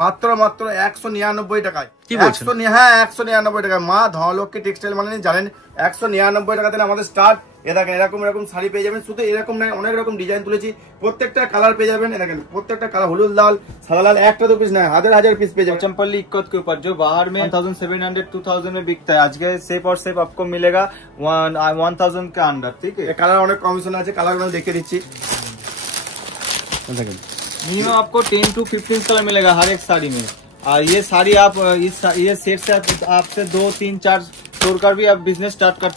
মাত্র মাত্র 199 টাকায়। হ্যাঁ 199 টাকায় মা ধনলক্ষ্মী টেক্সটাইল মানে জানেন 199 টাকাতে আমাদের স্টার্ট। দেখেন এরকম এরকম শাড়ি পেয়ে যাবেন, শুধু এরকম নয় অনেক রকম ডিজাইন তুলেছি, প্রত্যেকটা কালার পেয়ে যাবেন। দেখেন প্রত্যেকটা কালার হলুদ লাল সাদা লাল, একটা দু পিস নয় হাজার হাজার পিস পেয়ে যাবেন। चंपल्ली इक्कत के ऊपर जो बाहर में 1700-2000 में बिकता है, आज के सेप और सेप आपको मिलेगा 1000 के अंदर। ठीक है, কালার অনেক কমিশন আছে, কালার গুলো দেখিয়ে দিচ্ছি। দেখেন मिनिमम आपको 10 to 15 कलर मिलेगा हर एक साड़ी में। और ये साड़ी आप ये सेट से आपसे 2-3-4 तोड़कर भी आप बिजनेस स्टार्ट कर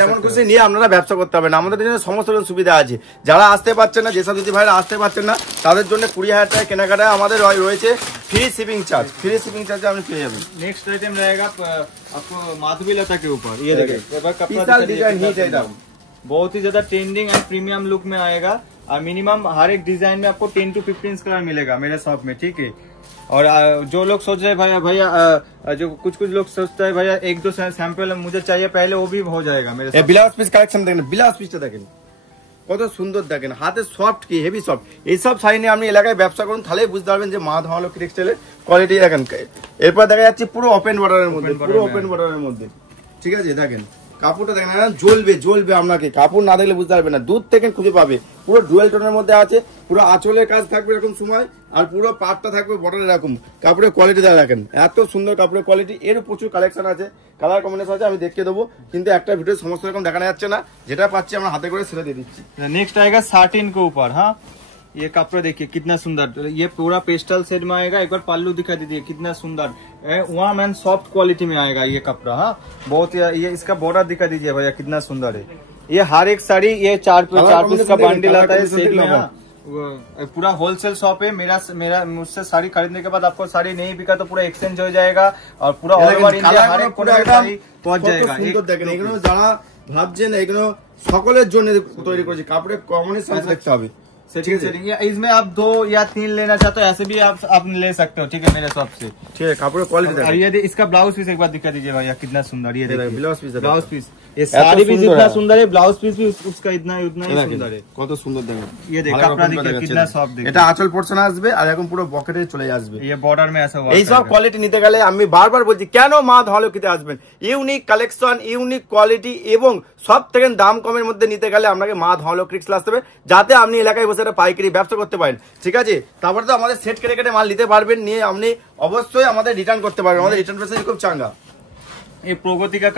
যেমন খুশি নিয়ে আপনারা ব্যবসা করতে হবে না, আমাদের জন্য সমস্ত রকম সুবিধা আছে। যারা আসতে পারছেন না, যেসব দিদি ভাইরা আসতে পারছেন না তাদের জন্য 20,000 টাকা কেনাকাটা আমাদের রয়েছে free shipping charge. Free shipping charge আপনি পেয়ে যাবেন। नेक्स्ट आइटम रहेगा आपको माधवी लता के ऊपर, ये देखिए डिजाइन ही चाहिए, बहुत ही ज्यादा ट्रेंडिंग एंड प्रीमियम लुक में आएगा। और मिनिमम हर एक डिजाइन में आपको 10 to 15 कलर मिलेगा मेरे शॉप में। ठीक है, और जो लोग सोच रहे हैं भैया जो कुछ लोग सोचते हैं भैया 1-2 सैंपल मुझे चाहिए पहले, वो भी हो जाएगा मेरे साथ। ब्लाउज पिस কালেকশন দেখেন, ব্লাউজ পিসটা দেখেন কত সুন্দর, দেখেন হাতে সফট কি হেভি সফট। এইসব শাড়ি নিয়ে আপনি এলাকায় ব্যবসা করুন, তাহলেই বুঝতে পারবেন যে মা ধনলক্ষ্মী টেক্সটাইলের কোয়ালিটি। দেখেন এরপর দেখা যাচ্ছে পুরো ওপেন বর্ডারের মধ্যে, পুরো ওপেন বর্ডারের মধ্যে। ঠিক আছে, দেখেন কাপড়টা দেখেন জ্বলবে জ্বলবে, আপনাকে কাপড় না দেখলে বুঝতে পারবে না, দূর থেকে খুঁজে পাবে। পুরো ডুয়েল টোনের মধ্যে আছে, পুরো আঁচলের কাজ থাকবে এরকম সময়, আর পুরো পাটটা থাকবে বর্ডার এরকম। কাপড়ের কোয়ালিটি দেখেন এত সুন্দর কাপড়ের কোয়ালিটি, এর প্রচুর কালেকশন আছে, কালার কম্বিনেশন আছে, আমি দেখে দেবো, কিন্তু একটা ভিডিও সমস্ত রকম দেখানো যাচ্ছে না, যেটা পাচ্ছি আমরা হাতে করে সেটা দিয়ে দিচ্ছি। नेक्स्ट आएगा साटिन के ऊपर। हाँ, ये कपड़ा देखिए कितना सुंदर, ये पूरा पेस्टल सेट में आएगा। एक बार पल्लू दिखा दीजिए कितना सुंदर, वार्म एंड सॉफ्ट क्वालिटी में आएगा ये कपड़ा। हाँ, बहुत ये इसका बॉर्डर दिखा दीजिए भैया कितना सुंदर है। ये हर एक साड़ी ये 4 पीस का बंडल आता है सेट में। पूरा होलसेल शॉप है मेरा मुझसे साड़ी खरीदने के बाद आपको साड़ी नहीं बिका तो पूरा एक्सचेंज हो जाएगा, और पूरा ऑल ओवर इंडिया हर एक कोने में पहुंच जाएगा। এগুলো যারা ভাবছেন এগুলো সকলের জন্য তৈরি করেছি, কাপড়ের কম্বিনেশন দেখতে হবে। इसमें आप 2 या 3 लेना चाहते हो, ऐसे भी आप ले सकते हो। ठीक है, मेरे शॉप से। ठीक है, कपड़े क्वालिटी। और ये इसका ब्लाउज पीस एक बार दिखा दीजिए भैया कितना सुंदर, ये देखिए ब्लाउज पीस। ये साड़ी भी जितना सुंदर है, ब्लाउज पीस भी उसका इतना ही सुंदर है। কত সুন্দর দেখেন, ये देखिए कपड़ा देखिए कितना सॉफ्ट, देखिए এটা আঁচল পোরশন আসবে আর এখন পুরো পকেটে চলে আসবে। ये बॉर्डर में ऐसा हुआ। এই সব কোয়ালিটি নিতে গেলে আমি বারবার বলছি কেন মা ধনলক্ষ্মীতে আসবেন, ইউনিক কালেকশন, ইউনিক কোয়ালিটি এবং সব থেকে দাম কমের মধ্যে নিতে গেলে আপনাকে মা ধনলক্ষ্মী টেক্সটাইল আসতে হবে, যাতে আপনি এলাকায় বসে একটা পাইকারি ব্যবসা করতে পারেন। ঠিক আছে, তারপরে তো আমাদের সেট কেটে কেটে মাল নিতে পারবেন, নিয়ে আপনি অবশ্যই আমাদের রিটার্ন করতে পারবেন, আমাদের রিটার্ন ফেসিলিটি খুব চাঙ্গা। ये प्रगति का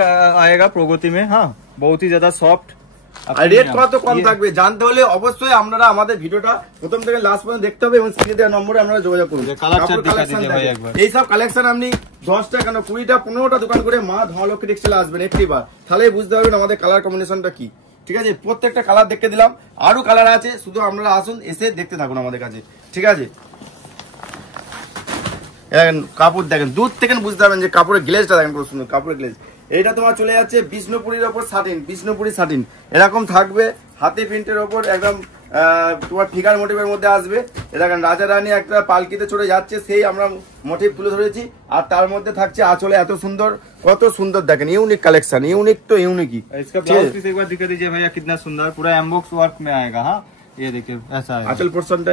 आएगा, प्रगति में। हाँ, बहुत ही ज्यादा सॉफ्ट। আর রেট কত কম থাকবে জানতে হলে অবশ্যই আপনারা আমাদের ভিডিওটা প্রথম থেকে লাস্ট পর্যন্ত দেখতে হবে এবং স্ক্রিনে দেওয়া নম্বরে আপনারা যোগাযোগ করুন। এইসব কালেকশন আপনি 10টা কেন 20টা 15টা দোকান করে মা ধনলক্ষ্মী টেক্সটাইলে আসবেন একটিবার, তাহলে বুঝতে পারবেন আমাদের কালার কম্বিনেশনটা কি। ঠিক আছে, প্রত্যেকটা কালার দেখতে দিলাম, আরো কালার আছে, শুধু আপনারা আসুন, এসে দেখতে থাকুন আমাদের কাছে। ঠিক আছে, কাপড় দেখেন দূর থেকে বুঝতে পারবেন যে কাপড়ের গ্লেজটা দেখেন কত সুন্দর, কাপড়ের গ্লেজ। এটা তোমার চলে যাচ্ছে বিষ্ণুপুরীর ওপর সাটিন, বিষ্ণুপুরী সাটিন এরকম থাকবে, হাতি প্রিন্টের ওপর একদম তোমার ফিগার মোটিভের মধ্যে আসবে। দেখেন রাজা রানী একটা পালকিতে চড়ে যাচ্ছে, সেই আমরা মোটিভ তুলে ধরেছি, আর তার মধ্যে থাকছে আঁচলে এত সুন্দর, কত সুন্দর দেখেন, ইউনিক কালেকশন, ইউনিক তো ইউনিকই। इसका ब्लाउज पीस एक बार दिखा दीजिए भैया कितना सुंदर, पूरा एम्बॉक्स वर्क में आएगा। हाँ, ये देखिए ऐसा है, आंचल पोर्शनটা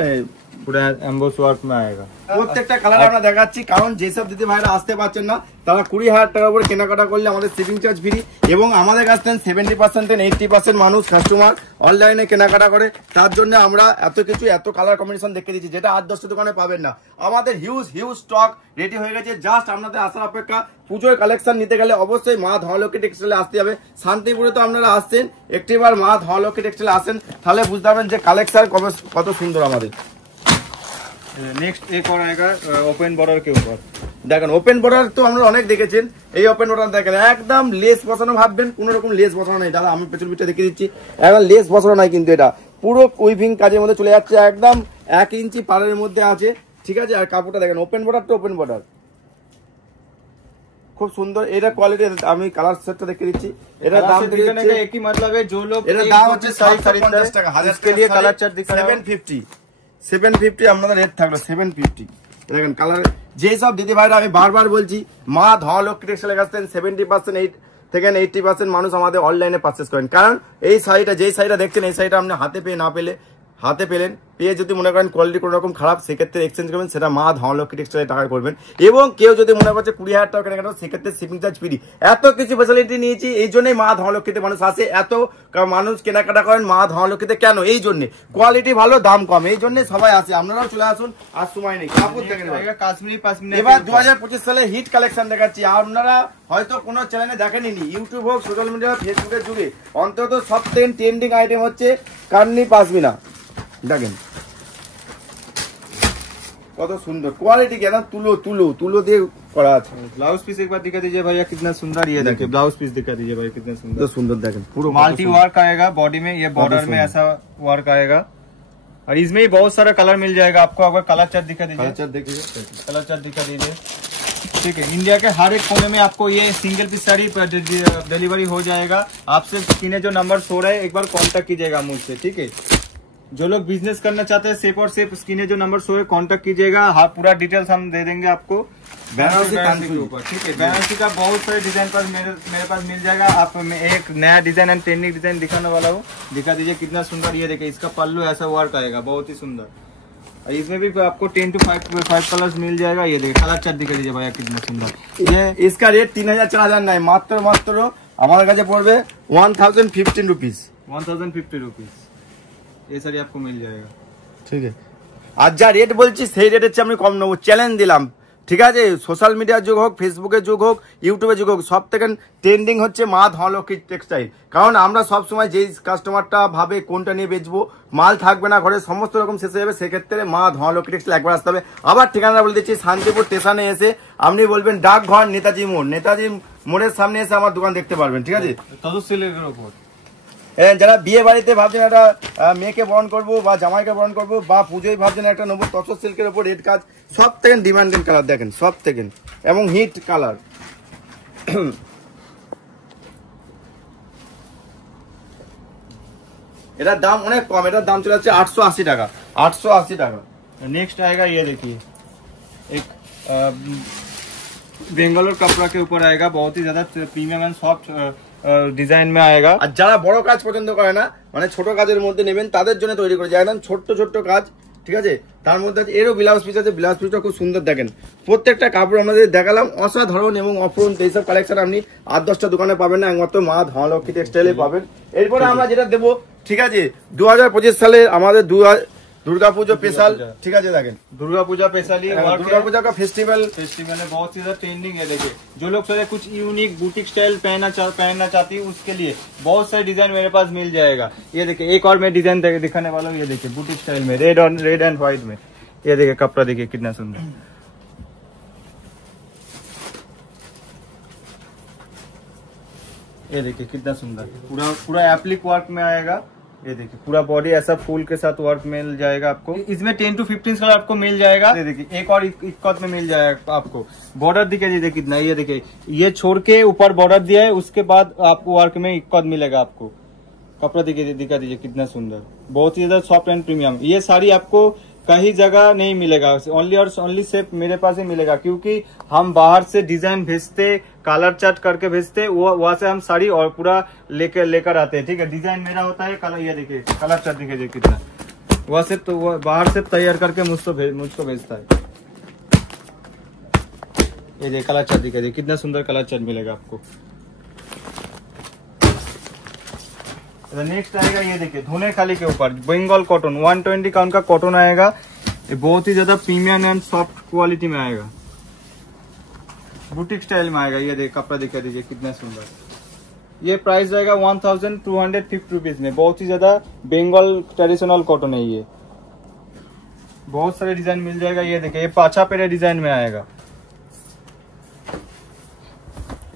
पूरा एम्बॉस वर्क में आएगा। প্রত্যেকটা কালার আমরা দেখাচ্ছি, কারণ যেসব দিদি ভাইরা আসতে পারছেন না তারা 20,000 টাকার উপরে কেনাকাটা করলে আমাদের শিপিং চার্জ ফ্রি, এবং আমাদের কাছ থেকে 70% 80% মানুষ কাস্টমার অনলাইনে কেনাকাটা করে। তার জন্য আমরা এত কিছু এত কালার কম্বিনেশন দেখে দিচ্ছি, যেটা 8-10টা দোকানে পাবেন না। আমাদের হিউজ স্টক রেডি হয়ে গেছে, জাস্ট আপনাদের আসার অপেক্ষা। পুজোর কালেকশন নিতে গেলে অবশ্যই মা ধনলক্ষ্মী টেক্সটাইলে আসতে হবে। শান্তিপুরে তো আপনারা আসছেন, একটিবার মা ধনলক্ষ্মী টেক্সটাইলে আসেন, তাহলে বুঝতে পারবেন যে কালেকশন কত সুন্দর আমাদের। नेक्स्ट एक और आएगा ओपन बॉर्डर के ऊपर। দেখেন ওপেন বর্ডার তো আমরা অনেক দেখেছেন, এই ওপেন বর্ডার দেখেন একদম লেস বসানো, ভাববেন কোন রকম লেস বসানো নাই, দাদা আমি পেছন পিঠে দেখিয়ে দিচ্ছি, একদম লেস বসানো নাই, কিন্তু এটা পুরো উইভিং কাজের মধ্যে চলে যাচ্ছে, একদম 1 ইঞ্চি পাড়ের মধ্যে আছে। ঠিক আছে, আর কাপড়টা দেখেন ওপেন বর্ডার তো ওপেন বর্ডার খুব সুন্দর। এটা কোয়ালিটি আমি কালার সেটটা দেখিয়ে দিচ্ছি, এটা দাম दिखाने का एक ही मतलब है, जो लोग এটা দাম হচ্ছে 750 টাকা, 1000 के लिए कलर चार्ट दिखाना 750 আপনাদের রেট থাকলো 750। দেখেন কালার, যেসব দিদি ভাইরা আমি বারবার বলছি মা ধনলক্ষ্মী টেক্সটাইলের কাছ থেকে 70% থেকে 80% মানুষ আমাদের অনলাইনে পারচেস করেন, কারণ এই শাড়িটা যেই শাড়িটা দেখছেন এই শাড়িটা আপনি হাতে পেয়ে না পেলে হাতে পেলেন, পেয়ে যদি মনে করেন কোয়ালিটি কোনো রকম খারাপ, সেক্ষেত্রে এক্সচেঞ্জ করবেন, সেটা মা ধনলক্ষ্মী টেক্সটাইলে টাকা করবেন। এবং কেউ যদি মনে করছে 20,000 টাকা কেনাকাটা, সেক্ষেত্রে শিপিং চার্জ ফ্রি। এত কিছু ফ্যাসিলিটি নিয়েছি, এই জন্যই মা ধনলক্ষ্মীতে মানুষ আসে, এত মানুষ কেনাকাটা করেন মা ধনলক্ষ্মীতে। কেন? এই জন্য কোয়ালিটি ভালো, দাম কম, এই জন্য সবাই আসে। আপনারাও চলে আসুন, আর সময় নেই। কাপড় দেখেন কাশ্মীরি পাশমিনা। এবার 2025 সালে হিট কালেকশন দেখাচ্ছি। আপনারা হয়তো কোনো চ্যানেলে দেখেনি, ইউটিউব হোক, সোশ্যাল মিডিয়া, ফেসবুকের যুগে অন্তত সব থেকে ট্রেন্ডিং আইটেম হচ্ছে কান্নি পাশমিনা। দেখেন কত সুন্দর কোয়ালিটি, কেন তুলো তুলো তুলো দিয়ে করা আছে। ब्लाउज पीस एक बार दिखा दीजिए भैया, कितना सुंदर। ये देखिए ब्लाउज पीस दिखा दीजिए भाई, कितना सुंदर सुंदर। देखें पूरा मल्टी वर्क आएगा बॉडी में, ये बॉर्डर में ऐसा वर्क आएगा, और इसमें ही बहुत सारा कलर मिल जाएगा आपको। अगर कलर चार्ट दिखा दीजिए, कलर चार्ट दिखा दीजिए। ठीक है, इंडिया के हर एक कोने में आपको ये सिंगल पीस साड़ी डिलीवरी हो जाएगा। आपसे स्क्रीन जो नंबर शो रहा है, एक बार कांटेक्ट कीजिएगा मुझसे। ठीक है, जो लोग बिजनेस करना चाहते हैं सेफ और सेफ, स्क्रीन जो नंबर शो है कांटेक्ट कीजिएगा। हाँ, पूरा डिटेल्स हम दे देंगे आपको बनारसी के ऊपर। ठीक है, बनारसी का बहुत सारे डिजाइन पर मेरे पास मिल जाएगा। आप मैं एक नया डिजाइन एंड ट्रेंडिंग डिजाइन दिखाने वाला हूँ, दिखा दीजिए कितना सुंदर। ये देखिए, इसका पल्लू ऐसा वर्क आएगा, बहुत ही सुंदर। और इसमें भी आपको 10 to 5 कलर्स मिल जाएगा। ये देखिए कलर चार्ट दिखा दीजिए भैया, कितना सुंदर। ये इसका रेट 3000 4000 नहीं, मात्र मात्र हमारे काছে পড়বে 1015 रुपीस। 1050 रुपीज ये साड़ी आपको मिल जाएगा। ঠিক আছে, আর যা রেট বলছি সেই রেটের চেয়ে আমি কম নেবো, চ্যালেঞ্জ দিলাম। ঠিক আছে, সোশ্যাল মিডিয়ার যুগ হোক, ফেসবুকের যুগ হোক, ইউটিউবের যুগ হোক, সব থেকে ট্রেন্ডিং হচ্ছে মা ধনলক্ষ্মী টেক্সটাইল। কারণ আমরা সবসময় যেই কাস্টমারটা ভাবে কোনটা নিয়ে বেচবো, মাল থাকবে না ঘরে, সমস্ত রকম শেষ হয়ে যাবে, সেক্ষেত্রে মা ধনলক্ষ্মী টেক্সটাইল একবার আসতে হবে। আবার ঠিকানা বলে দিচ্ছি, শান্তিপুর স্টেশনে এসে আপনি বলবেন ডাকঘর নেতাজি মোড়, নেতাজি মোড়ের সামনে এসে আমার দোকান দেখতে পারবেন। ঠিক আছে, তদসিলের উপর যারা বিয়ে বাড়িতে ভাবছেন একটা মেয়েকে বরণ করবো বা জামাইকে বরণ করবো, বা পুজোয় ভাবছেন একটা নেবো, তসর সিল্কের উপর রেড কাজ, সব থেকে ডিমান্ডিং কালার দেখেন, সব থেকে এবং হিট কালার। এটার দাম অনেক কম, এটার দাম চলে যাচ্ছে 880 টাকা। 880 টাকা। नेक्स्ट आएगा, ये देखिए एक बेंगलोर कपड़ा के ऊपर आएगा, बहुत ही ज्यादा प्रीमियम एंड सॉफ्ट ডিজাইন में आएगा। আর যারা বড় কাজ পছন্দ করে না, মানে ছোট কাজের মধ্যে নেবেন, তাদের জন্য তৈরি করেছে একদম ছোট্ট ছোট্ট কাজ। ঠিক আছে, তার মধ্যে আছে এরও ব্লাউজ পিস আছে, ব্লাউজ পিসটা খুব সুন্দর। দেখেন প্রত্যেকটা কাপড় আমাদের দেখালাম, অসাধারণ এবং অপূরণ। এইসব কালেকশন আপনি 8-10টা দোকানে পাবেন না, একমাত্র মা ধনলক্ষ্মী টেক্সটাইলে পাবেন। এরপরে আমরা যেটা দেবো, ঠিক আছে, 2025 সালে আমাদের दुर्गा पूजा स्पेशल। ठीक है, देखें दुर्गा पूजा स्पेशल ही, दुर्गा पूजा का फेस्टिवल है, बहुत ही ज्यादा ट्रेंडिंग है। देखिए, जो लोग सोचे कुछ यूनिक बुटीक स्टाइल पहनना चाहती हूँ, उसके लिए बहुत सारे डिजाइन मेरे पास मिल जाएगा। ये देखिए, एक और मैं डिजाइन दिखाने वाला हूँ। ये देखिए बुटीक स्टाइल में रेड एंड व्हाइट में। ये देखिए कपड़ा देखिए कितना सुंदर। ये देखिए कितना सुंदर, पूरा एप्लिक वर्क में आएगा। ये देखिए पूरा बॉडी ऐसा फूल के साथ वर्क मिल जाएगा आपको। इसमें 10 to 15 कलर आपको मिल जाएगा। ये देखिए एक और इक्कत में मिल जाएगा आपको। बॉर्डर दिखाई दीजिए कितना, ये देखिए ये छोड़ के ऊपर बॉर्डर दिया है, उसके बाद आपको वर्क में इक्कत मिलेगा आपको। कपड़ा दिखा दीजिए कितना सुंदर, बहुत ही ज्यादा सॉफ्ट एंड प्रीमियम। ये साड़ी आपको कहीं जगह नहीं मिलेगा, ओनली और ओनली सिर्फ मेरे पास ही मिलेगा, क्योंकि हम बाहर से डिजाइन भेजते, कलर चार्ट करके भेजते, वो वहां से हम साड़ी और पूरा लेकर आते हैं। ठीक है, डिजाइन मेरा होता है, कलर ये देखिए कलर चार्ट दिखाइए कितना, वहां से तो बाहर से तैयार करके मुझको भेजता है। ये देखिए कलर चार्ट दिखाइए कितना सुंदर कलर चार्ट मिलेगा आपको। नेक्स्ट आएगा, ये देखिए धोने खाली के ऊपर बंगाल कॉटन 120 काउंट का कॉटन आएगा। ये बहुत ही ज्यादा प्रीमियम एंड सॉफ्ट क्वालिटी में आएगा, बुटीक स्टाइल में आएगा। ये देखिए कपड़ा दिखा दीजिए कितना सुंदर। ये प्राइस आएगा 1250 रुपीज में। बहुत ही ज्यादा बंगाल ट्रेडिशनल कॉटन है ये, बहुत सारे डिजाइन मिल जाएगा। ये देखिए ये पाछा पेरे डिजाइन में आएगा,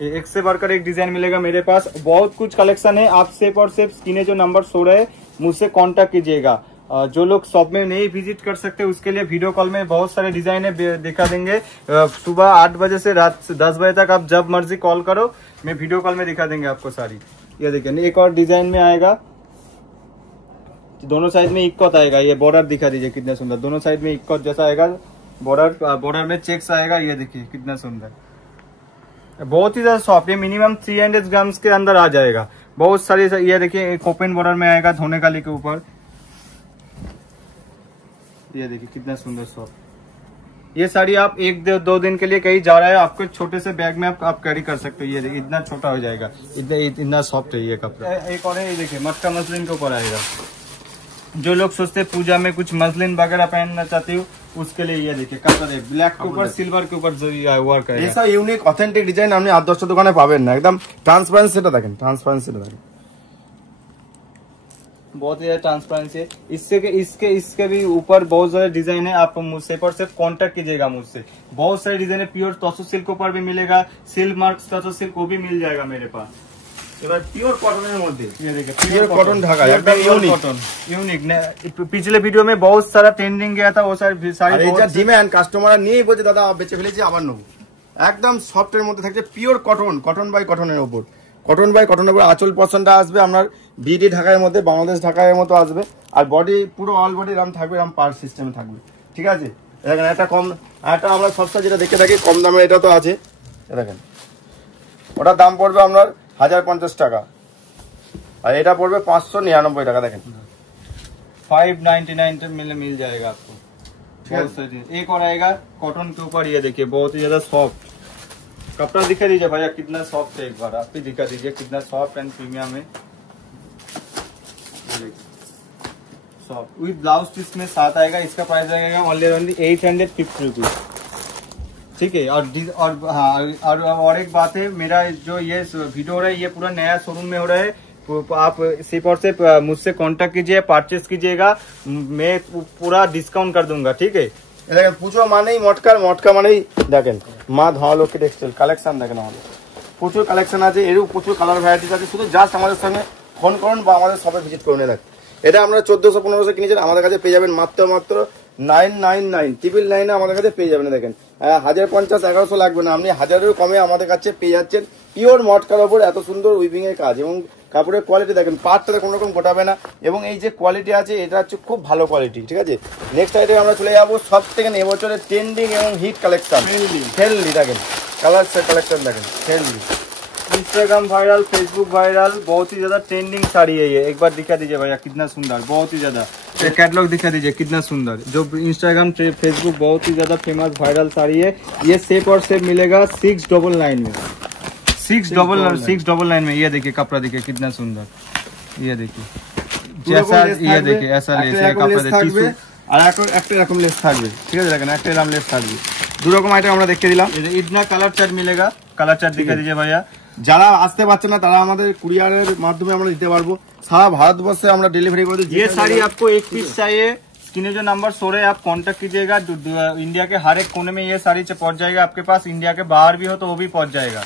एक से बढ़कर एक डिजाइन मिलेगा मेरे पास। बहुत कुछ कलेक्शन है, आप सिर्फ और सिर्फ स्क्रीन जो नंबर शो रहे मुझसे कांटेक्ट कीजिएगा। जो लोग शॉप में नहीं विजिट कर सकते, उसके लिए वीडियो कॉल में बहुत सारे डिजाइन है दिखा देंगे। सुबह 8 बजे से रात 10 बजे तक आप जब मर्जी कॉल करो, मैं वीडियो कॉल में दिखा देंगे आपको सारी। ये देखिए एक और डिजाइन में आएगा, दोनों साइड में इक्कत आएगा। ये बॉर्डर दिखा दीजिए कितना सुंदर, दोनों साइड में इक्कत जैसा आएगा बॉर्डर में चेक्स आएगा। ये देखिए कितना सुंदर, बहुत ही ज्यादा सॉफ्ट। ये मिनिमम 300 ग्राम्स के अंदर आ जाएगा। बहुत सारी, ये देखिए एक ओपन बॉर्डर में आएगा धोने काली के ऊपर। ये देखिए कितना सुंदर सॉफ्ट। ये साड़ी आप 1-2 दिन के लिए कहीं जा रहा है, आपको छोटे से बैग में आप कैरी कर सकते हो। ये देखिए इतना छोटा हो जाएगा, इतना सॉफ्ट है ये कपड़ा। एक और है, ये देखिए मटका मसलिन के ऊपर आएगा। जो लोग सोचते हैं पूजा में कुछ मसलिन वगैरह पहनना चाहते हो, उसके लिए ये देखिए कपड़ा है, ब्लैक के ऊपर सिल्वर के ऊपर वर्क है। ऐसा यूनिक ऑथेंटिक डिजाइन আপনি 8-10টা দোকানে পাবেন না, একদম ট্রান্সপারেন্সিটা দেখেন, ট্রান্সপারেন্সিটা দেখেন, बहुत ही ट्रांसपेरेंसी है। इसके भी ऊपर बहुत सारे डिजाइन है। आप मुझसे पर सिर्फ कांटेक्ट कीजिएगा मुझसे, बहुत सारे डिजाइन है। प्योर तसो सिल्क ऊपर भी मिलेगा, सिल्क मार्क तसो सिल्क वो भी मिल जाएगा मेरे पास। এবার পিওর কটনের মধ্যে ये देखिए পিওর কটন ঢাকা একদম यूनिक। पिछले वीडियो में बहुत सारा ट्रेंडिंग गया था, वो सारी এটা ডিমান্ড, কাস্টমাররা নিয়েই বলছে দাদা বেচে ফেলেছি আবার নেবো। একদম সফটের মধ্যে থাকছে পিওর কটন, কটন বাই কটনের উপর, কটন বাই কটনের উপর আঁচল পছন্দটা আসবে আপনার বিডি ঢাকার মধ্যে, বাংলাদেশ ঢাকার মতো আসবে। আর বডি পুরো অল বডি রাম থাকবে, রাম পার সিস্টেমে থাকবে, ঠিক আছে। দেখেন একটা কম, একটা আমরা সবসময় যেটা দেখে থাকি কম দামের, এটা তো আছে দেখেন, ওটার দাম পড়বে আপনার 1050 টাকা, আর এটা পড়বে 599 টাকা। দেখেন 599 में मिल जाएगा आपको। एक और आएगा कॉटन के ऊपर, ये देखिए बहुत ही ज्यादा सॉफ्ट कपड़ा दिखा दीजिए भैया, कितना सॉफ्ट है, एक बार आप भी दिखा दीजिए कितना सॉफ्ट एंड प्रीमियम है। सॉफ्ट विद ब्लाउज पीस में साथ आएगा। इसका प्राइस आएगा ओनली 850 रुपीज, ठीक है। और हाँ, और एक बात है, मेरा जो ये वीडियो हो रहा है ये पूरा नया शोरूम में हो रहा है। आप सिर्फ और सिर्फ मुझसे कांटेक्ट कीजिए, परचेस कीजिएगा, मैं पूरा डिस्काउंट कर दूंगा, ठीक है। দেখেন পুজো মানেই মটকার, মটকা মানেই দেখেন মা ধোয়ালক্ষ্মী টেক্সটাইল কালেকশন দেখেন, আমাদের প্রচুর কালেকশন আছে, এরও প্রচুর কালার ভ্যারাইটিস আছে। শুধু জাস্ট আমাদের সঙ্গে ফোন করুন বা আমাদের শপে ভিজিট করুন। দেখেন এটা আমরা 1400-1500 কিনেছেন, আমাদের কাছে পেয়ে যাবেন মাত্র 999 আমাদের কাছে পেয়ে যাবেন। দেখেন 1050-1100 লাগবে না, আপনি 1000-এরও কমে আমাদের কাছে পেয়ে যাচ্ছেন পিওর মটকার ওপর এত সুন্দর উইভিং এর কাজ। এবং কাপড়ের কোয়ালিটি দেখেন, পাটটাতে কোনো রকম গোটাবে না, এবং এই যে কোয়ালিটি আছে এটা হচ্ছে খুব ভালো কোয়ালিটি, ঠিক আছে। নেক্সট আইটেম আমরা চলে যাবো সব থেকে এবছরের ট্রেন্ডিং এবং হিট কালেকশন, ফেললি দেখেন কালার কালেকশন দেখেন, ফেললি इंस्टाग्राम वायरल, फेसबुक वायरल, बहुत ही ज्यादा ट्रेंडिंग साड़ी है ये। एक बार दिखा दीजिए भैया कितना सुंदर, बहुत ही ज्यादा कैटलॉग दिखा दीजिए कितना सुंदर। जो इंस्टाग्राम फेसबुक बहुत ही ज्यादा फेमस वायरल साड़ी है। ये सेप और सेप मिलेगा 699 में, 699 में। ये देखिए कपड़ा देखिए कितना सुंदर, ये देखिए जैसा, ये देखिए ऐसा लेस है कपड़ा देखिए, আর একটা এরকম লেস থাকবে, ঠিক আছে। দেখেন একটা এরকম লেস থাকবে, দু রকম আইটেম আমরা দেখতে দিলাম। इतना कलर चार्ट मिलेगा, कलर चार्ट दिखा दीजिए भैया। যারা আসতে পারছে না তারা আমাদের কুরিয়ারের মাধ্যমে আমরা দিতে পারবো, সারা ভারতবর্ষে আমরা ডেলিভারি করে দিই। ये साड़ी आपको एक पीस चाहिए, स्क्रीन जो नंबर शो रहे आप कांटेक्ट कीजिएगा। इंडिया के हर एक कोने में ये साड़ी पहुंच जाएगा आपके पास, इंडिया के बाहर भी हो तो वो भी पहुंच जाएगा।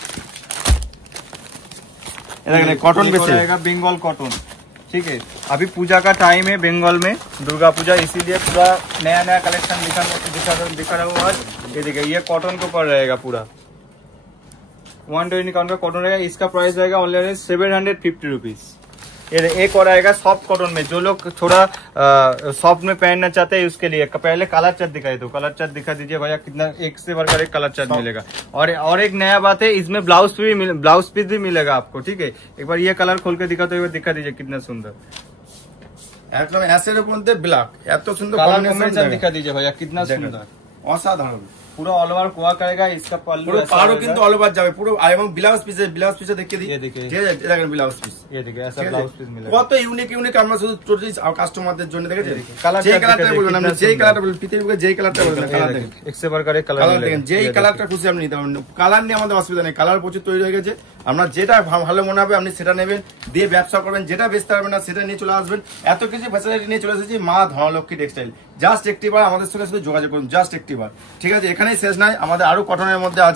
कॉटन बेस रहेगा बंगाल कॉटन, ठीक है। अभी पूजा का टाइम है बंगाल में, दुर्गा पूजा, इसीलिए पूरा नया नया कलेक्शन दिखा रहा हूँ आज। ये देखिए ये कॉटन के ऊपर रहेगा पूरा 120 काउंट का कॉटन रहेगा। इसका प्राइस रहेगा ओनली 750 रुपीज। ये एक और आएगा सॉफ्ट कॉटन में, जो लोग थोड़ा सॉफ्ट में पहनना चाहते हैं उसके लिए। पहले कलर चार्ट दिखाई दो, कलर चार्ट दिखा दीजिए भैया, कितना एक से बढ़कर एक कलर चार्ट मिलेगा। और एक नया बात है, इसमें ब्लाउज पीस भी मिलेगा आपको, ठीक है। एक बार ये कलर खोल के दिखाते हुए दिखा दीजिए कितना सुंदर, একদম অ্যাশের মধ্যে ব্ল্যাক, এত সুন্দর कॉम्बिनेशन दिखा दीजिए भैया कितना सुंदर, অসাধারণ। पूरा ऑल ओवर कोआ करेगा। इसका पल्लू পুরো পাড়ও কিন্তু অল ওভার যাবে পুরো, এবং ব্লাউজ পিসে দেখিয়ে দিই। ये देखिए, ঠিক আছে, দেখেন ব্লাউজ পিস, ये देखिए ऐसा ब्लाउज पीस मिलेगा। কত ইউনিক আমরা শুধু টোটালি কাস্টমারদের জন্য দেখেন। কালার যেই কালারটা বলবেন আপনি, যেই কালারটা বলবেন পৃথিবীতে যেই কালারটা বলবেন, কালার দেখেন एक से बढ़कर एक কালার দেখেন, যেই কালারটা খুশি আপনি নিতে পারবেন। কালার নিয়ে আমাদের অসুবিধা নেই, কালার প্রচুর তৈরি হয়ে গেছে। আমরা যেটা ভালো মনে হবে আপনি সেটা নেবেন, দিয়ে ব্যবসা করবেন। যেটা বেচতে পারবেন না সেটা নিয়ে চলে আসবেন। এত কিছু ফ্যাসিলিটি নিয়ে চলে এসেছি মা ধনলক্ষ্মী টেক্সটাইল। জাস্ট একটিবার আমাদের সঙ্গে শুধু যোগাযোগ করুন, জাস্ট একটিবার, ঠিক আছে। এখানেই শেষ নাই, আমাদের আরো কটনের মধ্যে আছে।